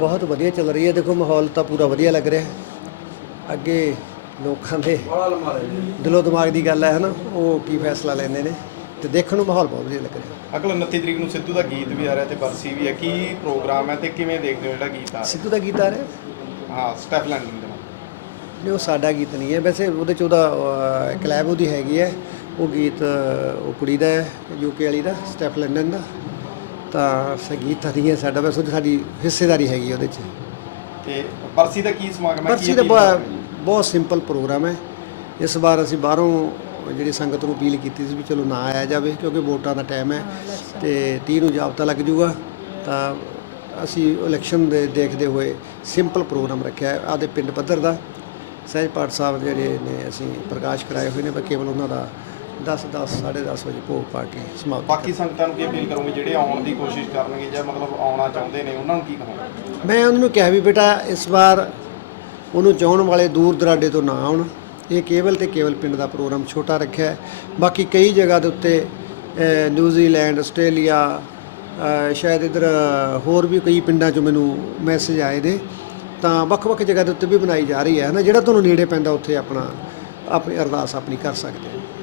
ਬਹੁਤ ਵਧੀਆ ਚੱਲ ਰਹੀ ਹੈ ਦੇਖੋ ਮਾਹੌਲ ਤਾਂ ਪੂਰਾ ਵਧੀਆ ਲੱਗ ਰਿਹਾ ਹੈ ਅੱਗੇ ਲੋਕਾਂ ਦੇ ਦਿਲੋਂ ਦਿਮਾਗ ਦੀ ਗੱਲ ਹੈ ਹਨਾ ਉਹ ਕੀ ਫੈਸਲਾ ਲੈਂਦੇ ਨੇ ਤੇ ਦੇਖਣ ਨੂੰ ਮਾਹੌਲ ਬਹੁਤ ਵਧੀਆ ਲੱਗ ਰਿਹਾ ਅਗਲਾ 29 ਤਰੀਕ ਨੂੰ ਸਿੱਧੂ ਦਾ ਗੀਤ ਵੀ ਆ ਰਿਹਾ ਤੇ ਬਰਸੀ ਵੀ ਹੈ ਕੀ ਪ੍ਰੋਗਰਾਮ ਹੈ ਤੇ ਕਿਵੇਂ ਦੇਖਦੇ ਹੋ ਜਿਹੜਾ ਗੀਤ ਆ ਸਿੱਧੂ ਦਾ ਗੀਤ ਆ ਰਿਹਾ ਹਾਂ ਸਟੈਫ ਲੈਂਡਿੰਗ ਦਾ ਨਹੀਂ ਉਹ ਸਾਡਾ ਗੀਤ ਨਹੀਂ ਹੈ ਵੈਸੇ ਉਹਦੇ ਚ ਉਹਦਾ ਕਲੈਬ ਉਹਦੀ ਹੈਗੀ ਹੈ ਉਹ ਗੀਤ ਉਹ ਕੁੜੀ ਦਾ ਹੈ ਯੂਕੇ ਵਾਲੀ ਦਾ ਸਟੈਫ ਲੰਡਨ ਦਾ ਤਾਂ ਸੰਗੀਤ ਹਰੀਏ ਸਾਡਾ ਵੈਸੇ ਉਹਦੀ ਸਾਡੀ ਹਿੱਸੇਦਾਰੀ ਹੈਗੀ ਉਹਦੇ 'ਚ ਤੇ ਬਰਸੀ ਦਾ ਕੀ ਸਮਾਗਮ ਹੈ ਬਰਸੀ ਦਾ ਬਹੁਤ ਸਿੰਪਲ ਪ੍ਰੋਗਰਾਮ ਹੈ ਇਸ ਵਾਰ ਅਸੀਂ ਬਾਹਰੋਂ ਜਿਹੜੀ ਸੰਗਤ ਨੂੰ ਅਪੀਲ ਕੀਤੀ ਸੀ ਵੀ ਚਲੋ ਨਾ ਆਇਆ ਜਾਵੇ ਕਿਉਂਕਿ ਵੋਟਾਂ ਦਾ ਟਾਈਮ ਹੈ ਤੇ 30 ਨੂੰ ਜਾਬਤਾ ਲੱਗ ਜੂਗਾ ਤਾਂ ਅਸੀਂ ਇਲੈਕਸ਼ਨ ਦੇ ਦੇਖਦੇ ਹੋਏ ਸਿੰਪਲ ਪ੍ਰੋਗਰਾਮ ਰੱਖਿਆ ਹੈ ਆਦੇ ਪਿੰਡ ਪੱਧਰ ਦਾ ਸਹਿਜ ਪਾਠ ਸਾਹਿਬ ਜਿਹੜੇ ਨੇ ਅਸੀਂ ਪ੍ਰਕਾਸ਼ ਕਰਾਏ ਹੋਏ ਨੇ ਕੇਵਲ ਉਹਨਾਂ ਦਾ 10 10 10:30 ਵਜੇ ਭੋਗ ਪਾ ਕੇ ਸਮਾਪਤ ਬਾਕੀ ਸੰਗਤਾਂ ਨੂੰ ਕੀ ਅਪੀਲ ਕਰੋਗੇ ਜਿਹੜੇ ਆਉਣ ਦੀ ਕੋਸ਼ਿਸ਼ ਕਰਨਗੇ ਜਾਂ ਮਤਲਬ ਆਉਣਾ ਚਾਹੁੰਦੇ ਨੇ ਉਹਨਾਂ ਨੂੰ ਕੀ ਕਹੋਗੇ ਮੈਂ ਉਹਨਾਂ ਨੂੰ ਕਿਹਾ ਵੀ ਬੇਟਾ ਇਸ ਵਾਰ ਉਹਨੂੰ ਚਾਹਣ ਵਾਲੇ ਦੂਰ ਦਰਾਡੇ ਤੋਂ ਨਾ ਆਉਣ ਇਹ ਕੇਵਲ ਤੇ ਕੇਵਲ ਪਿੰਡ ਦਾ ਪ੍ਰੋਗਰਾਮ ਛੋਟਾ ਰੱਖਿਆ ਬਾਕੀ ਕਈ ਜਗ੍ਹਾ ਦੇ ਉੱਤੇ ਨਿਊਜ਼ੀਲੈਂਡ ਆਸਟ੍ਰੇਲੀਆ ਸ਼ਾਇਦ ਇਧਰ ਹੋਰ ਵੀ ਕਈ ਪਿੰਡਾਂ 'ਚ ਮੈਨੂੰ ਮੈਸੇਜ ਆਏ ਨੇ ਤਾਂ ਵੱਖ-ਵੱਖ ਜਗ੍ਹਾ ਦੇ ਉੱਤੇ ਵੀ ਬਣਾਈ ਜਾ ਰਹੀ ਹੈ ਨਾ ਜਿਹੜਾ ਤੁਹਾਨੂੰ ਨੇੜੇ ਪੈਂਦਾ ਉੱਥੇ ਆਪਣਾ ਆਪਣੀ ਅਰਦਾਸ ਆਪਣੀ ਕਰ ਸਕਦੇ ਹੋ